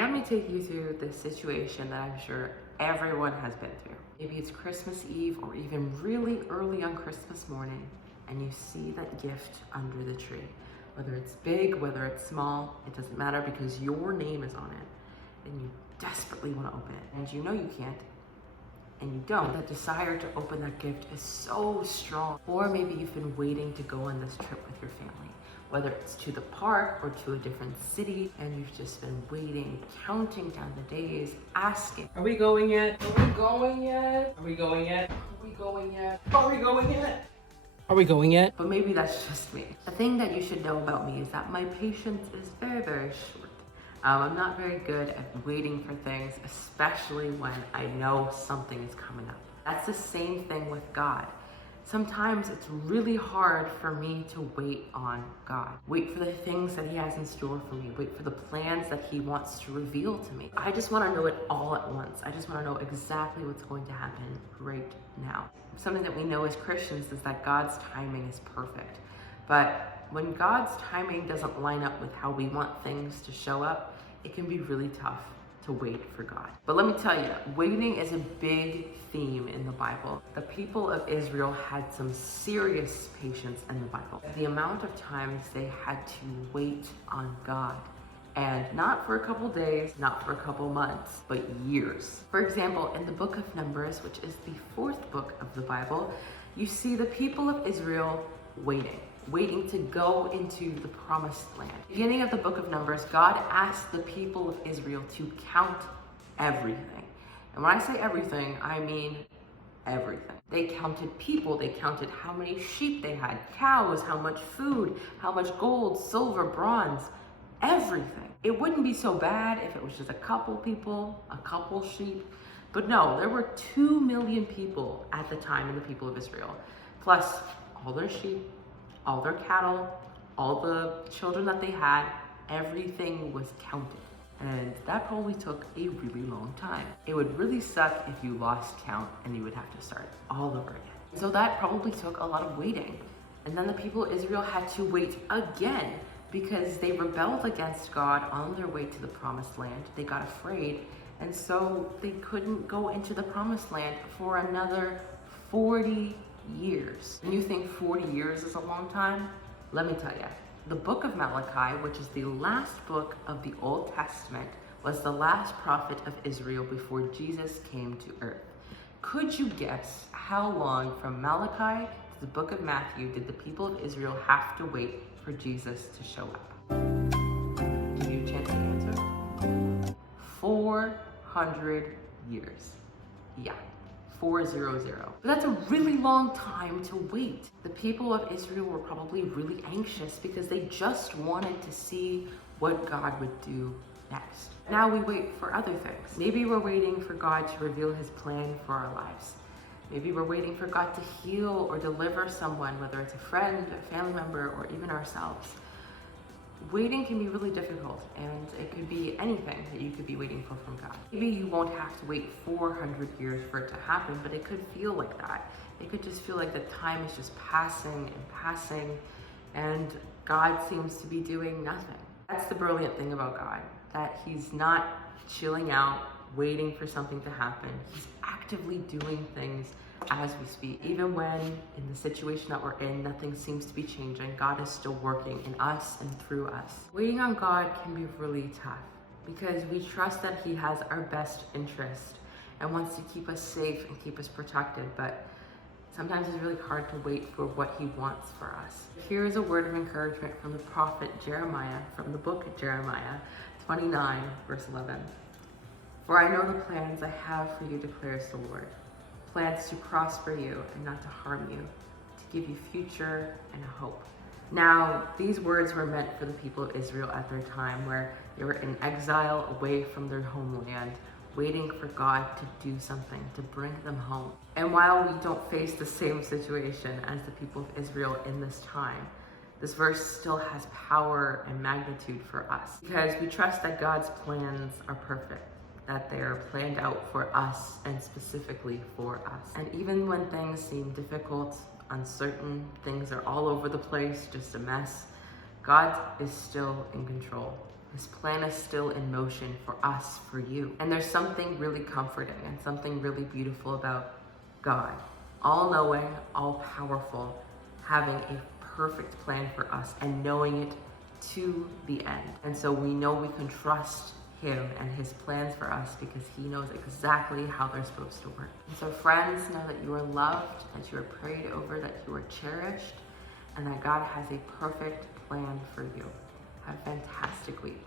let me take you through this situation that I'm sure everyone has been through. Maybe it's Christmas Eve or even really early on Christmas morning, and you see that gift under the tree. Whether it's big, whether it's small, it doesn't matter because your name is on it, and you desperately want to open it, and you know you can't, and you don't. That desire to open that gift is so strong. Or maybe you've been waiting to go on this trip with your family, whether it's to the park or to a different city, and you've just been waiting, counting down the days, asking, are we going yet? Are we going yet? Are we going yet? Are we going yet? Are we going yet? Are we going yet? But maybe that's just me. The thing that you should know about me is that my patience is very, very short. I'm not very good at waiting for things, especially when I know something is coming up. That's the same thing with God. Sometimes it's really hard for me to wait on God. Wait for the things that he has in store for me. Wait for the plans that he wants to reveal to me. I just want to know it all at once. I just want to know exactly what's going to happen right now. Something that we know as Christians is that God's timing is perfect. But when God's timing doesn't line up with how we want things to show up, it can be really tough to wait for God. But let me tell you, waiting is a big theme in the Bible. The people of Israel had some serious patience in the Bible. The amount of times they had to wait on God, and not for a couple days, not for a couple months, but years. For example, in the book of Numbers, which is the 4th book of the Bible, you see the people of Israel waiting to go into the promised land. Beginning of the book of Numbers, God asked the people of Israel to count everything. And when I say everything, I mean everything. They counted people, they counted how many sheep they had, cows, how much food, how much gold, silver, bronze, everything. It wouldn't be so bad if it was just a couple people, a couple sheep. But no, there were 2 million people at the time in the people of Israel, plus all their sheep, all their cattle, all the children that they had, everything was counted. And that probably took a really long time. It would really suck if you lost count and you would have to start all over again. So that probably took a lot of waiting. And then the people of Israel had to wait again because they rebelled against God on their way to the promised land. They got afraid, and so they couldn't go into the promised land for another 40 years. And you think 40 years is a long time? Let me tell you, the book of Malachi, which is the last book of the Old Testament, was the last prophet of Israel before Jesus came to earth. Could you guess how long from Malachi to the book of Matthew did the people of Israel have to wait for Jesus to show up? Give you a chance to answer. 400 years. Yeah. 400. But that's a really long time to wait. The people of Israel were probably really anxious because they just wanted to see what God would do next. Now we wait for other things. Maybe we're waiting for God to reveal his plan for our lives. Maybe we're waiting for God to heal or deliver someone, whether it's a friend, a family member, or even ourselves. Waiting can be really difficult, and it could be anything that you could be waiting for from God. Maybe you won't have to wait 400 years for it to happen, but it could feel like that. It could just feel like the time is just passing and passing, and God seems to be doing nothing. That's the brilliant thing about God, that he's not chilling out, waiting for something to happen. He's actively doing things as we speak. Even when in the situation that we're in, nothing seems to be changing, God is still working in us and through us. Waiting on God can be really tough because we trust that he has our best interest and wants to keep us safe and keep us protected, but sometimes it's really hard to wait for what he wants for us. Here is a word of encouragement from the prophet Jeremiah, from the book of Jeremiah 29, verse 11. For I know the plans I have for you, declares the Lord. Plans to prosper you and not to harm you, to give you future and hope. Now, these words were meant for the people of Israel at their time, where they were in exile away from their homeland, waiting for God to do something, to bring them home. And while we don't face the same situation as the people of Israel in this time, this verse still has power and magnitude for us because we trust that God's plans are perfect, that they are planned out for us and specifically for us. And even when things seem difficult, uncertain, things are all over the place, just a mess, God is still in control. His plan is still in motion for us, for you. And there's something really comforting and something really beautiful about God, all-knowing, all-powerful, having a perfect plan for us and knowing it to the end. And so we know we can trust him and his plans for us because he knows exactly how they're supposed to work. And so friends, know that you are loved, that you are prayed over, that you are cherished, and that God has a perfect plan for you. Have a fantastic week.